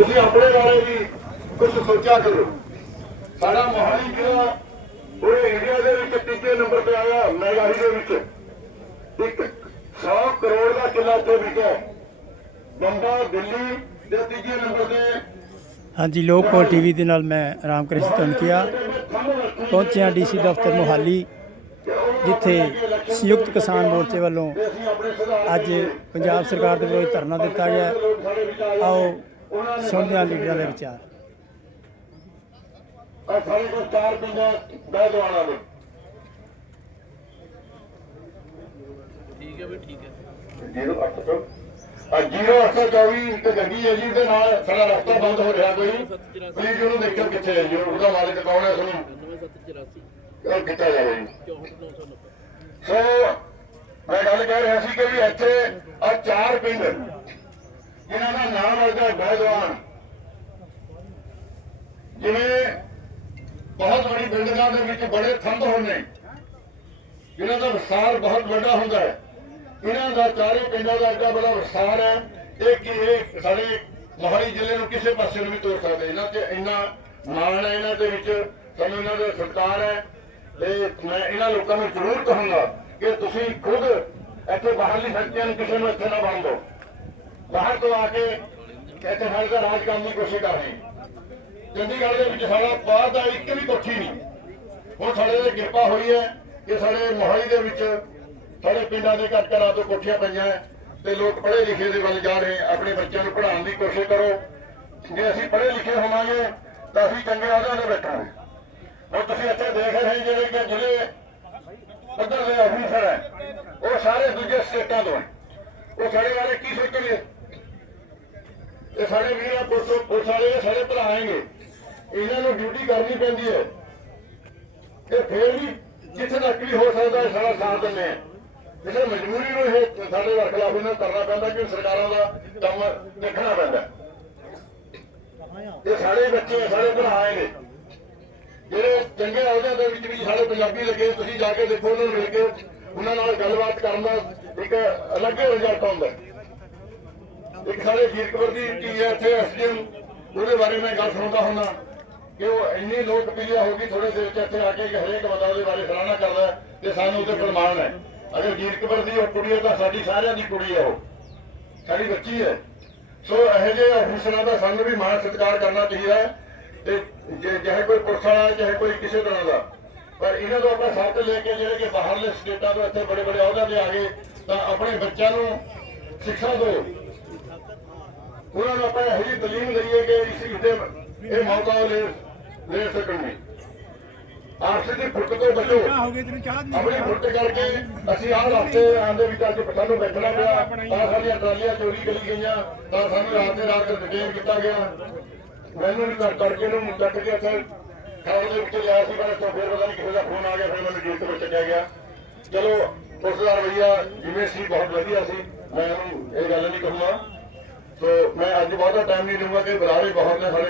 ਤੁਸੀਂ ਆਪਣੇ ਬਾਰੇ ਵੀ ਕੁਝ ਸੋਚਿਆ ਕਰੋ। ਸਾਡਾ ਮੋਹਾਲੀ ਜ਼ਿਲ੍ਹਾ ਪੂਰੇ ਇੰਡੀਆ ਦੇ ਵਿੱਚ ਤੀਜੇ ਨੰਬਰ ਤੇ ਆਇਆ, ਮਹਿੰਗਾਈ ਦੇ ਵਿੱਚ। ਇੱਕ 100 ਕਰੋੜ ਦਾ ਕਿੱਲਾ ਤੇ ਵਿਕਿਆ ਬੰਬਾ, ਦਿੱਲੀ ਦੇ ਤੀਜੇ ਨੰਬਰ ਤੇ। ਹਾਂਜੀ ਲੋਕਪਾਲ ਟੀਵੀ ਦੇ ਨਾਲ ਮੈਂ ਰਾਮਕ੍ਰਿਸ਼ਨ ਧਨਕਿਆ ਪਹੁੰਚਿਆ ਡੀਸੀ ਦਫ਼ਤਰ ਮੋਹਾਲੀ, ਜਿੱਥੇ ਸੰਯੁਕਤ ਕਿਸਾਨ ਮੋਰਚੇ ਵੱਲੋਂ ਅੱਜ ਪੰਜਾਬ ਸਰਕਾਰ ਦੇ ਵਿਰੁੱਧ ਧਰਨਾ ਦਿੱਤਾ ਗਿਆ ਆਓ ਸੁਣਦੇ ਲੀਡਰਾਂ ਦੇ ਵਿਚਾਰ। ਆ ਸਾਡੇ ਕੋਲ ਚਾਰ ਪਿੰਡਾਂ ਬੈਦਵਾਨਾ ਦੇ ਠੀਕ ਹੈ ਵੀ ਠੀਕ ਹੈ। ਜੀਰੋ ਅੱਠ ਤੋਂ। ਆ ਜੀਰੋ ਅੱਠ ਸੌ ਚੌਵੀ ਇੱਕ ਗੱਡੀ ਹੈ ਜੀ ਉਹਦੇ ਨਾਲ ਸਾਡਾ ਰਸਤਾ ਬੰਦ ਹੋ ਰਿਹਾ ਕੋਈ। ਪਲੀਜ਼ ਉਹਨੂੰ ਦੇਖਿਓ ਕਿੱਥੇ ਹੈ ਜੀ ਉਹਦਾ ਮਾਲਕ ਕੌਣ ਹੈ ਤੁਹਾਨੂੰ? 9784 ਉਹ ਕੀਤਾ ਜਾਵੇ ਜੀ। 64990 ਸੋ ਮੈਂ ਗੱਲ ਕਹਿ ਰਿਹਾ ਸੀ ਕਿ ਵੀ ਇੱਥੇ ਆ ਚਾਰ ਪਿੰਡ ਇਹਨਾਂ ਦਾ ਨਾਮ ਹੈ ਬਹਿਦਵਾਨ। ਜਿਵੇਂ ਬਹੁਤ ਬੜੀ ਬਿਲਡਿੰਗਾਂ ਦੇ ਵਿੱਚ ਬੜੇ ਥੰਬ ਹੁੰਦੇ। ਇਹਨਾਂ ਦਾ ਵਿਸਤਾਰ ਬਹੁਤ ਵੱਡਾ ਹੁੰਦਾ ਹੈ। ਇਹਨਾਂ ਦਾ ਚਾਰੇ ਪਿੰਡਾਂ ਦਾ ਐਡਾ ਬੜਾ ਵਿਸਤਾਰ ਹੈ ਇਹ ਕਿ ਇਹ ਸਾਡੇ ਮੋਹਾਲੀ ਜ਼ਿਲ੍ਹੇ ਨੂੰ ਕਿਸੇ ਪਾਸੇ ਨੂੰ ਵੀ ਤੋੜ ਸਕਦੇ। ਇਹਨਾਂ ਤੇ ਇੰਨਾ ਮਾਣ ਹੈ, ਇਹਨਾਂ ਦੇ ਵਿੱਚ ਸਾਨੂੰ ਇਹਨਾਂ ਦਾ ਸਰਕਾਰ ਹੈ। ਤੇ ਮੈਂ ਇਹਨਾਂ ਲੋਕਾਂ ਨੂੰ ਜ਼ਰੂਰ ਕਹਾਂਗਾ ਕਿ ਤੁਸੀਂ ਖੁਦ ਇੱਥੇ ਬਾਹਰਲੀ ਸ਼ਕਤੀਆਂ ਨੂੰ ਕਿਸੇ ਨੂੰ ਇੱਥੇ ਨਾ ਬਣ ਦਿਓ। ਬਾਹਰ ਤੋਂ ਆ ਕੇ ਇੱਥੇ ਸਾਡੇ ਦਾ ਰਾਜ ਕਰਨ ਦੀ ਕੋਸ਼ਿਸ਼ ਕਰ ਰਹੇ ਚੰਡੀਗੜ੍ਹ ਦੇ ਵਿੱਚ ਸਾਡਾ ਬਾਹਰ ਦਾ ਇੱਕ ਵੀ ਕੋਠੀ ਨਹੀਂ। ਹੁਣ ਸਾਡੇ ਤੇ ਕਿਰਪਾ ਹੋਈ ਹੈ ਕਿ ਸਾਡੇ ਮੋਹਾਲੀ ਦੇ ਵਿੱਚ ਸਾਡੇ ਪਿੰਡਾਂ ਦੇ ਘਰ ਘਰਾਂ ਤੋਂ ਕੋਠੀਆਂ ਪਈਆਂ ਤੇ ਲੋਕ ਪੜ੍ਹੇ ਲਿਖੇ ਦੇ ਵੱਲ ਜਾ ਰਹੇ ਆਪਣੇ ਬੱਚਿਆਂ ਨੂੰ ਪੜ੍ਹਾਉਣ ਦੀ ਕੋਸ਼ਿਸ਼ ਕਰੋ। ਜੇ ਅਸੀਂ ਪੜ੍ਹੇ ਲਿਖੇ ਹੋਵਾਂਗੇ ਤਾਂ ਅਸੀਂ ਚੰਗੇ ਅਹੁਦਿਆਂ ਤੇ ਬੈਠਾਂਗੇ। ਹੁਣ ਤੁਸੀਂ ਇੱਥੇ ਦੇਖ ਰਹੇ ਜਿਹੜੇ ਕਿ ਜ਼ਿਲ੍ਹੇ ਪੱਧਰ ਦੇ ਅਫੀਸਰ ਹੈ। ਉਹ ਸਾਰੇ ਦੂਜੇ ਸਟੇਟਾਂ ਤੋਂ ਹੈ। ਉਹ ਸਾਡੇ ਬਾਰੇ ਕੀ ਸੋਚਣਗੇ? ਇਹ ਸਾਡੇ ਵੀਰ ਆ, ਪੁਲਿਸ ਪੁਲਿਸ ਵਾਲੇ ਸਾਡੇ ਭਰਾ ਆਏਗੇ। ਇਹਨਾਂ ਨੂੰ ਡਿਊਟੀ ਕਰਨੀ ਪੈਂਦੀ ਹੈ। ਤੇ ਫੇਰ ਵੀ ਜਿੱਥੇ ਤੱਕ ਵੀ ਹੋ ਸਕਦਾ ਸਾਡਾ ਸਾਥ ਦਿੰਦੇ ਆ। ਕਿਸੇ ਮਜਬੂਰੀ ਨੂੰ ਇਹ ਸਾਡੇ ਵਰਖਲਾਫ ਇਹਨਾਂ ਕਰਨਾ ਪੈਂਦਾ ਕਿ ਸਰਕਾਰਾਂ ਦਾ ਕੰਮ ਦੇਖਣਾ ਪੈਂਦਾ। ਇਹ ਸਾਡੇ ਬੱਚੇ, ਸਾਡੇ ਭਰਾ ਆਏ ਨੇ। ਜਿਹੜੇ ਚੰਗੇ ਅਹੁਦਿਆਂ ਦੇ ਵਿੱਚ ਵੀ ਸਾਡੇ ਪੰਜਾਬੀ ਲੱਗੇ, ਤੁਸੀਂ ਜਾ ਕੇ ਦੇਖੋ, ਉਹਨਾਂ ਨੂੰ ਮਿਲ ਕੇ ਉਹਨਾਂ ਨਾਲ ਗੱਲਬਾਤ ਕਰਨ ਦਾ ਇੱਕ ਅਲੱਗ ਰਿਜ਼ਲਟ ਆਉਂਦਾ ਇੱਕ ਸਾਡੇ ਜੀਰਕਪੁਰ ਦੀ ਕੀ ਹੈ ਇੱਥੇ ਐਸਡੀਐਮ, ਉਹਦੇ ਬਾਰੇ ਮੈਂ ਗੱਲ ਸੁਣਦਾ ਹੁੰਦਾ। ਕਿ ਉਹ ਇੰਨੀ ਲੋਕਪ੍ਰਿਯ ਹੋ ਗਈ ਥੋੜੇ ਦਿਨ ਚ ਇੱਥੇ ਆ ਕੇ ਹਰੇਕ ਬੰਦਾ ਉਹਦੇ ਬਾਰੇ ਸਲਾਹਣਾ ਕਰਦਾ ਤੇ ਸਾਨੂੰ ਉਹਦੇ ਪ੍ਰਮਾਣ ਹੈ। ਅਗਰ ਜੀਰਕਪੁਰ ਦੀ ਉਹ ਕੁੜੀ ਹੈ ਤਾਂ ਸਾਡੀ ਸਾਰਿਆਂ ਦੀ ਕੁੜੀ ਹੈ ਉਹ। ਸਾਡੀ ਬੱਚੀ ਹੈ। ਸੋ ਇਹੋ ਜਿਹੇ ਅਫਸਰਾਂ ਦਾ ਸਾਨੂੰ ਵੀ ਮਾਣ ਸਤਿਕਾਰ ਕਰਨਾ ਚਾਹੀਦਾ ਹੈ ਤੇ ਜੇ ਕੋਈ ਪੁਰਸਾਂ ਚਾਹੇ ਕੋਈ ਕਿਸੇ ਤਰ੍ਹਾਂ ਦਾ। ਪਰ ਇਹਨਾਂ ਤੋਂ ਆਪਾਂ ਸਾਥ ਲੈ ਕੇ ਜਿਹੜੇ ਕਿ ਬਾਹਰਲੇ ਸਟੇਟਾਂ ਤੋਂ ਇੱਥੇ ਬੜੇ ਬੜੇ ਅਹੁਦਿਆਂ ਤੇ ਆ ਗਏ, ਤਾਂ ਆਪਣੇ ਬੱਚਿਆਂ ਨੂੰ ਸਿੱਖਿਆ ਦਿਓ। ਉਹਨਾਂ ਨੂੰ ਆਪਾਂ ਇਹੋ ਜਿਹੀ ਤਾਲੀਮ ਦਈਏ ਕਿ ਇਸ ਇਹਦੇ ਇਹ ਮੌਕਾ ਲੈ ਲੈ ਸਕਣਗੇ। ਆਪਸੇ ਦੀ ਫੁੱਟ ਤੋਂ ਬਚੋ। ਆਪਣੀ ਫੁੱਟ ਕਰਕੇ ਅਸੀਂ ਆਹ ਰਸਤੇ ਆਂਦੇ ਵਿੱਚ ਅੱਜ ਸਾਨੂੰ ਬੈਠਣਾ ਪਿਆ। ਤਾਂ ਸਾਡੀਆਂ ਟਰਾਲੀਆਂ ਚੋਰੀ ਕਰੀ ਗਈਆਂ। ਤਾਂ ਸਾਨੂੰ ਰਾਤ ਦੇ ਰਾਤ ਡਿਟੇਨ ਕੀਤਾ ਗਿਆ। ਮੈਨੂੰ ਵੀ ਕਰ ਕਰਕੇ ਨੂੰ ਚੱਕ ਕੇ ਇੱਥੇ ਖਾਣ ਦੇ ਵਿੱਚ ਲਿਆ ਸੀ ਪਰ ਇੱਥੋਂ ਫਿਰ ਪਤਾ ਨਹੀਂ ਕਿਸੇ ਦਾ ਫੋਨ ਆ ਗਿਆ ਫਿਰ ਮੈਨੂੰ ਜੇਲ੍ਹ ਤੋਂ ਚੱਕਿਆ ਗਿਆ। ਚਲੋ ਉਸ ਦਾ ਰਵਈਆ ਜਿਵੇਂ ਸੀ ਬਹੁਤ ਵਧੀਆ ਸੀ। ਮੈਂ ਉਹਨੂੰ ਇਹ ਗੱਲ ਨਹੀਂ ਕਹੂੰਗਾ। ਸੋ ਮੈਂ ਅੱਜ ਬਹੁਤਾ ਟਾਈਮ ਨਹੀਂ ਲਊਂਗਾ ਕਿ ਬੁਲਾਰੇ ਬਹੁਤ ਨੇ ਸਾਡੇ